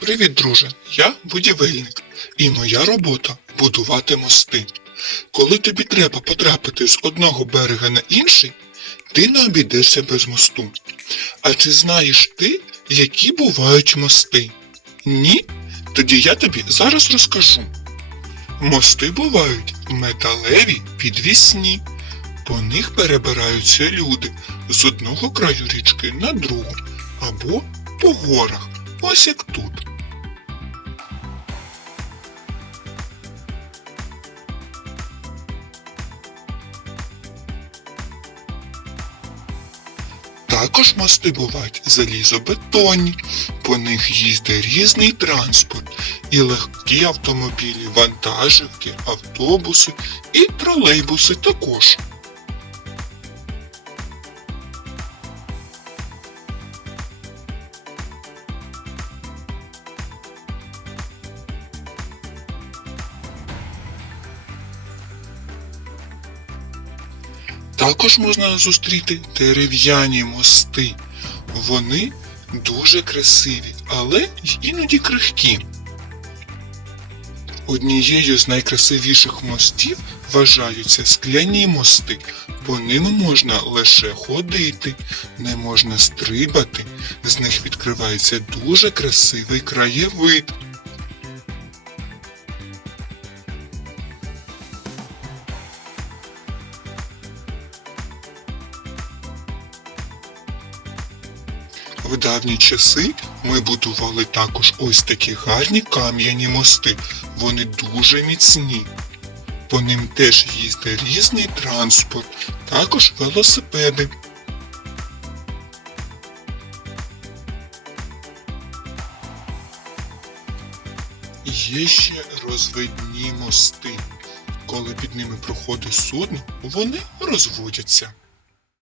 Привіт, друже. Я будівельник, і моя робота будувати мости. Коли тобі треба потрапити з одного берега на інший, ти не обійдешся без мосту. А чи знаєш ти, які бувають мости? Ні? Тоді я тобі зараз розкажу. Мости бувають металеві підвісні. По них перебираються люди з одного краю річки на другу або по горах, ось як тут. Також мости бувають залізобетонні, по них їздить різний транспорт, і легкі автомобілі, вантажівки, автобуси і тролейбуси також. Також можна зустріти дерев'яні мости. Вони дуже красиві, але й іноді крихкі. Однією з найкрасивіших мостів вважаються скляні мости. По ним можна лише ходити, не можна стрибати. З них відкривається дуже красивий краєвид. В давні часи ми будували також ось такі гарні кам'яні мости. Вони дуже міцні. По ним теж їздить різний транспорт, також велосипеди. Є ще розвидні мости. Коли під ними проходить судно, вони розводяться.